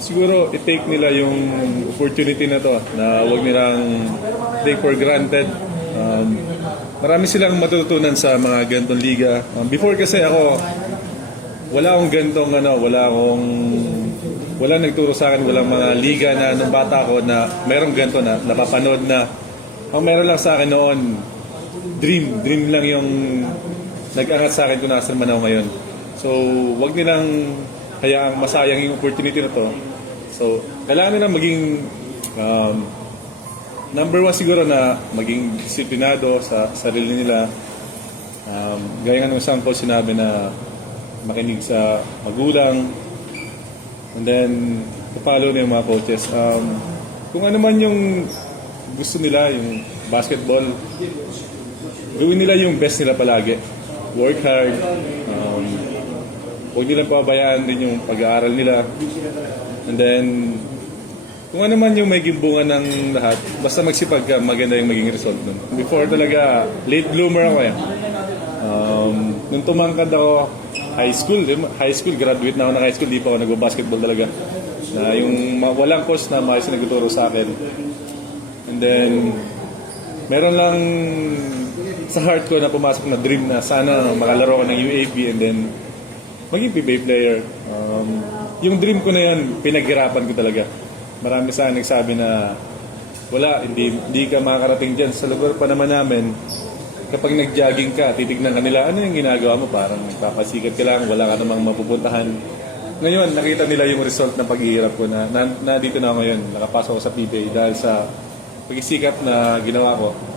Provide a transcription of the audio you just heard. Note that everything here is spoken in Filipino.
Siguro i-take nila yung opportunity na to na wag nilang take for granted. Marami silang matututunan sa mga ganitong liga. Before kasi ako, wala akong ganitong wala nagturo sa akin, walang mga liga na nung bata ako na merong ganito na napapanood na. Ang meron lang sa akin noon, dream lang yung nag-angat sa akin kung nasaan man ako ngayon. So, wag nilang hayaang masayang yung opportunity na to. So, kailangan nila maging number one siguro na maging disiplinado sa sarili nila. Gaya nga ng sample sinabi na makinig sa magulang, and then follow na yung mga coaches. Kung ano man yung gusto nila, yung basketball, gawin nila yung best nila palagi. Work hard. Huwag nilang pabayaan din yung pag-aaral nila. And then, kung ano man yung may gimbungan ng lahat, basta magsipag ka, maganda yung maging result nun. Before talaga, late bloomer ako eh. Nung tumangkad ako, high school, graduate na ako ng high school, di pa ako nag-basketball talaga. Na yung walang coach na maayos na nagtuturo sa akin. And then, meron lang sa heart ko na pumasok na dream na sana makalaro ko ng UAP and then maging PBA player. Yung dream ko na yan, pinaghirapan ko talaga. Marami sa akin nagsabi na wala, hindi ka makakarating dyan. Sa lugar pa naman namin, kapag nag-jogging ka, titignan ka nila, ano yung ginagawa mo? Parang nagpapasikat ka lang, wala ka namang mapupuntahan. Ngayon, nakita nila yung result ng paghihirap ko na dito na ako ngayon. Nakapasok ako sa PBA dahil sa pagsikat na ginawa ko.